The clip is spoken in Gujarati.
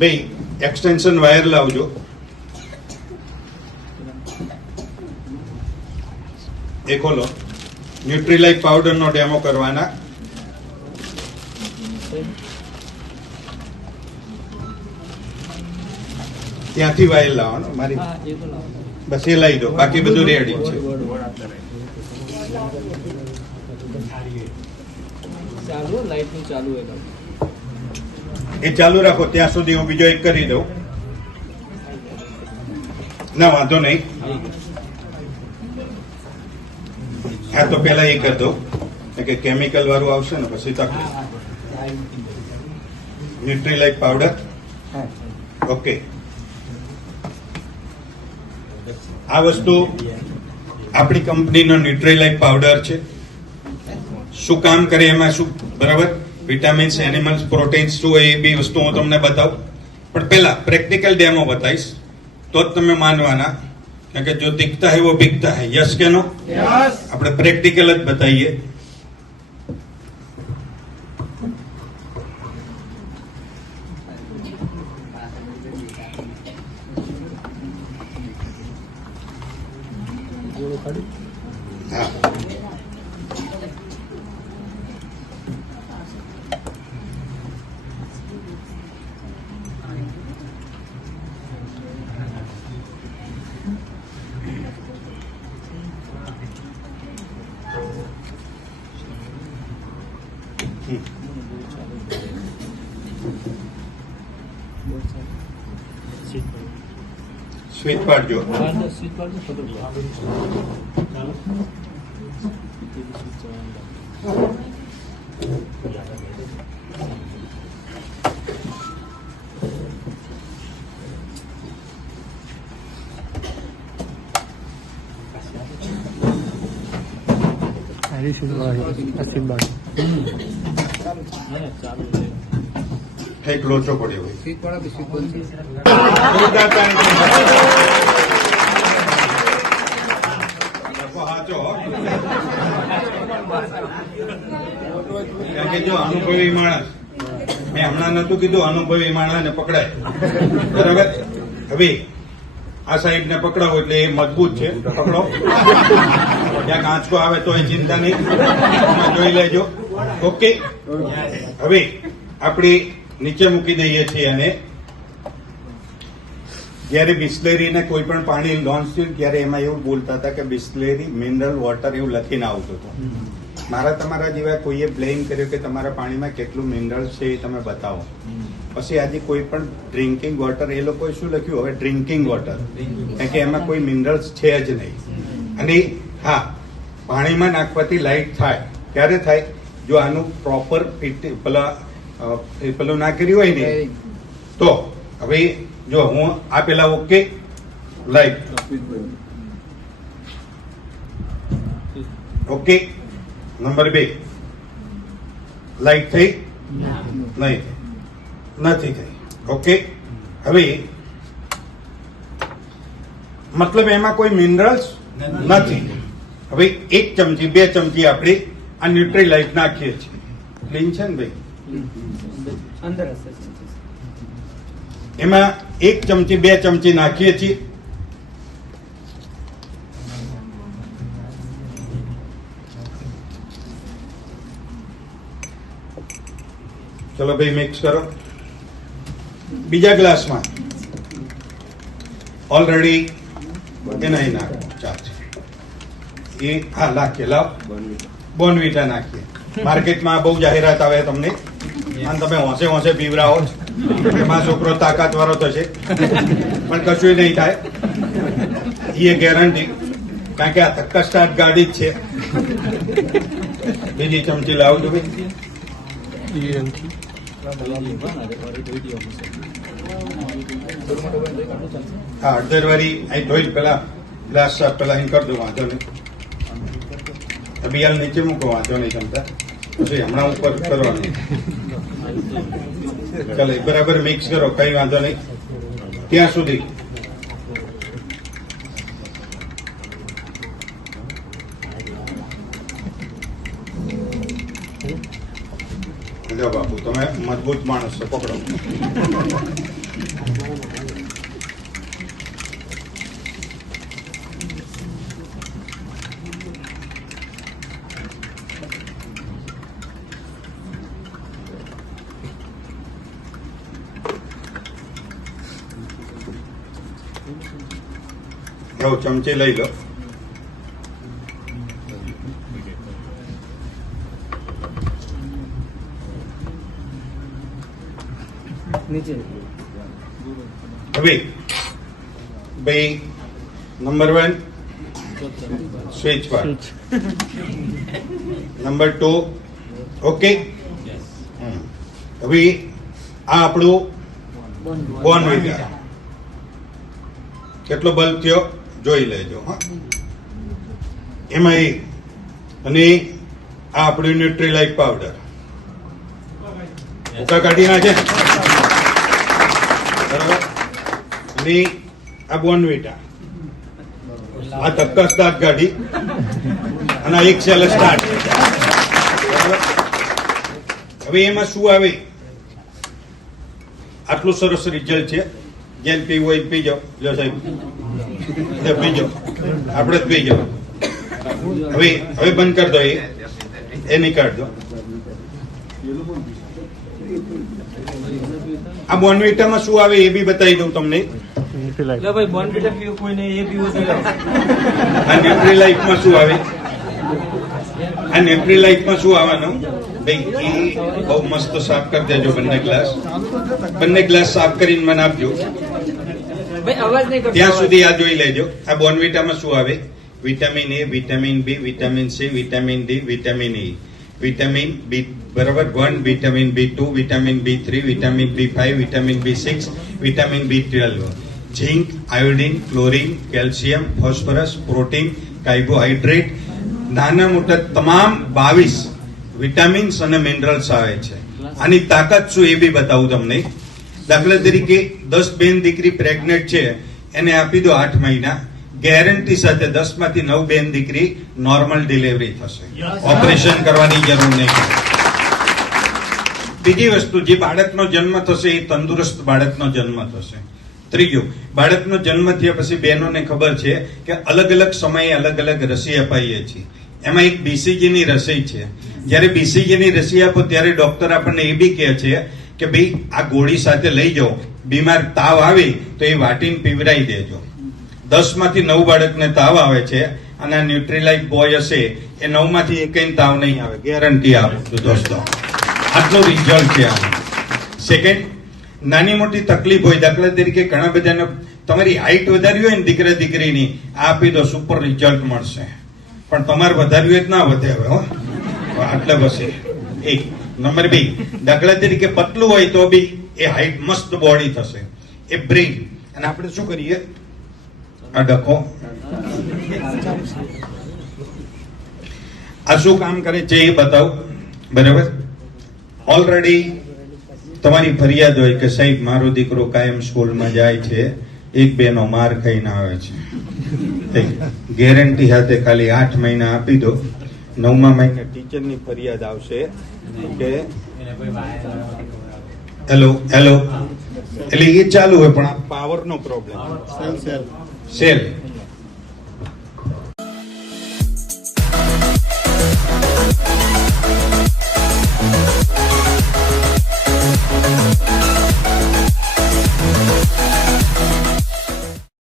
ભાઈ એક્સટેન્શન વાયર લાવજો. એ ખોલો. ન્યુટ્રીલાઇટ પાવડર નો ડેમો કરવાના. ત્યાંથી વાયર લાવવાનો. મારી બસ એ લઈ દો, બાકી બધું રેડી છે. એ ચાલુ રાખો ત્યાં સુધી હું બીજો એક કરી દઉં. ના વાંધો નહીં. હા તો પેલા એ કરી દઉં કે કેમિકલ વાળું આવશે ને પછી તકલીફ. ન્યુટ્રીલાઇટ પાવડર. ઓકે. આ વસ્તુ આપણી કંપનીનો ન્યુટ્રીલાઇટ પાવડર છે. શું કામ કરે એમાં શું બરાબર વિટામિન્સ, એનિમલ્સ, પ્રોટીન્સ શું હોય એ બી વસ્તુ હું તમને બતાવું. પણ પેલા પ્રેક્ટિકલ ડેમો બતાવીશ તો જ તમે માનવાના. કારણ કે જો દિખતા હૈ વો બિકતા હૈ. યસ કે નો? આપણે પ્રેક્ટિકલ જ બતાવીએ. હા સ્વીચ પાડજો. એક લોચો પડ્યો હોય. કારણ કે જો અનુભવી માણસ, મેં હમણાં નતું કીધું અનુભવી માણસ ને પકડાય બરાબર. હવે આ સાઈડ ને પકડાવો એટલે એ મજબૂત છે, પકડો. ક્યાંક આંચકો આવે તો એ ચિંતા નહીં, જોઈ લેજો. ઓકે. હવે આપણે નીચે મૂકી દઈએ છીએ અને જયારે બિસ્લેરી ને કોઈ પણ પાણી લોન્ચ થયું ત્યારે એમાં એવું બોલતા હતા કે બિસ્લેરી મિનરલ વોટર એવું લખીને આવતું હતું. મારા તમારા જેવા કોઈએ બ્લેમ કર્યો કે તમારા પાણીમાં કેટલું મિનરલ્સ છે એ તમે બતાવો. પછી આજે કોઈ પણ ડ્રિંકિંગ વોટર એ લોકોએ શું લખ્યું હવે ડ્રિંકિંગ વોટર, કારણ કે એમાં કોઈ મિનરલ્સ છે જ નહીં. અને હા, પાણીમાં નાખવાથી લાઇટ થાય. ક્યારે થાય? જો આનું પ્રોપર પેલું ના કર્યું હોય ને તો. હવે જો હું આ પેલા okay light okay. Number 2 light થઈ નહીં, નથી થઈ. ઓકે. હવે મતલબ એમાં કોઈ મિનરલ્સ નથી. હવે 1 ચમચી 2 ચમચી આપણે આ ન્યુટ્રીલાઇટ નાખીએ છીએ. ક્લીન છે ને ભાઈ? એમાં 1 ચમચી 2 ચમચી નાખીએ છીએ. ચલો ભાઈ મિક્સ કરો. બીજા ગ્લાસમાં ઓલરેડી એના નાખો. ચાલશે. એ હા નાખીએ. લાવ બોર્નવિટા નાખીએ. માર્કેટમાં બહુ જાહેરાત આવે તમને અને તમે હોંશે હોંશે પીવરાવો છો. એમાં છોકરો તાકાત વાળો થશે પણ કશું નહીં થાય એ ગેરંટી. કારણ કે આ ધક્કા સ્ટાર્ટ ગાડી જ છે. બીજી ચમચી લાવજો ભાઈ. હા અડધરવારી અહીં ધોઈ પેલા ગ્લાસ સાફ પેલા અહીં કરી દો. વાંધો નહીં. બિયાલ નીચે મૂકો. વાંધો નહીં જમતા. પછી હમણાં ઉપર કરવાનું. ચાલો બરાબર મિક્સ કરો. કઈ વાંધો નહીં ત્યાં સુધી. લો બાપુ તમે મજબૂત માણસ છે, પકડો. જાઓ ચમચી લઈ લો. હવે ભાઈ નંબર 1 સ્વિચ પર, નંબર 2 ઓકે. હવે આ આપણું બોર્નવિટા કેટલો બલ્બ થયો જોઈ લેજો. હા, એમાં અને આ આપણું ન્યુટ્રીલાઇટ પાવડર ભૂકા કાઢી નાખે બરાબર. અને આ બોર્નવિટા, આ તક્કસ દાંત કાઢી અને એક સેલ સ્ટાર્ટ બરાબર. હવે એમાં શું આવે? આટલું સરસ રિઝલ્ટ છે. જેમ પીવું હોય પી જાઓ. લો સાહેબ પી જાઓ, આપણે જ પી જાઓ. હવે બંધ કરી દો, એ નીકાળ દો. આ બોર્નવિટામાં શું આવે એ બી બતાવી દઉં તમને. આ ન્યુટ્રીલાઇફમાં શું આવે? આ ન્યુટ્રીલાઇફમાં શું આવવાનું? ભાઈ એ બહુ મસ્ત સાફ કરી દેજો. બંને ગ્લાસ સાફ કરીને મને આપજો. ત્યાં સુધી આ જોઈ લેજો. આ બોર્નવિટામાં શું આવે? Vitamin A, vitamin B, vitamin C, vitamin D, vitamin E, vitamin B બરાબર 1, vitamin B2, vitamin B3, vitamin B5, vitamin B6, vitamin B12, zinc, iodine, chlorine, calcium, phosphorus, protein, carbohydrate, નાના મોટા તમામ 22 વિટામિન્સ અને મિનરલ્સ આવે છે. આની તાકાત શું એ બી બતાવું તમને. દાખલા તરીકે 10 બેન દીકરી પ્રેગ્નેન્ટ છે, એને આપી દો 8 મહિના, ગેરંટી સાથે 10 માંથી 9 બેન દીકરી નોર્મલ ડિલિવરી થશે. ઓપરેશન કરવાની જરૂર નહીં. બીજી વસ્તુ, જે બાળકનો જન્મ થશે એ તંદુરસ્ત બાળકનો જન્મ થશે. ત્રીજું, બાળકનો જન્મ થયા પછી બહેનોને ખબર છે કે અલગ અલગ સમયે અલગ અલગ રસી અપાઈએ છીએ. એમાં એક BCG ની રસી છે. જયારે BCG ની રસી આપો ત્યારે ડોક્ટર આપણને એ બી કહે છે કે ભાઈ આ ગોળી સાથે લઈ જાઓ, બીમાર તાવ આવે તો એ વાટીને પીવડાવી દેજો. 10 માંથી 9 બાળકને તાવ આવે છે, અને આ ન્યુટ્રીલાઇફ બોય હશે એ 9 માંથી એકય તાવ નહીં આવે, ગેરંટી આપું છું દોસ્તો. આટલું રિઝલ્ટ છે આ. સેકન્ડ, નાની મોટી તકલીફ હોય, દાખલા તરીકે ઘણા બધાને તમારી હાઈટ વધારવી હોય ને દીકરા દીકરીની, આ આપી દો, સુપર રિઝલ્ટ મળશે. પણ તમારે વધારવી હોય ના વધે. હવે આટલે બસે. એક નંબર 2, દાખલા તરીકે પતલું હોય તો બી એ હાઈટ મસ્ત બોડી થશે. એ બ્રેઇન. અને આપણે શું કરીએ? આ ડખો આ શું કામ કરે છે એ બતાવું બરાબર. ઓલરેડી તમારી ફરિયાદ હોય કે સાહેબ મારો દીકરો કાયમ સ્કૂલમાં જાય છે, 1-2 નો માર ખાઈને આવે છે. ગેરંટી સાથે ખાલી 8 મહિના આપી દો, 9મા મહિને ટીચરની ફરિયાદ આવશે કે હેલો એટલે એ ચાલુ હોય, પણ આ પાવરનો પ્રોબ્લેમ. સેલ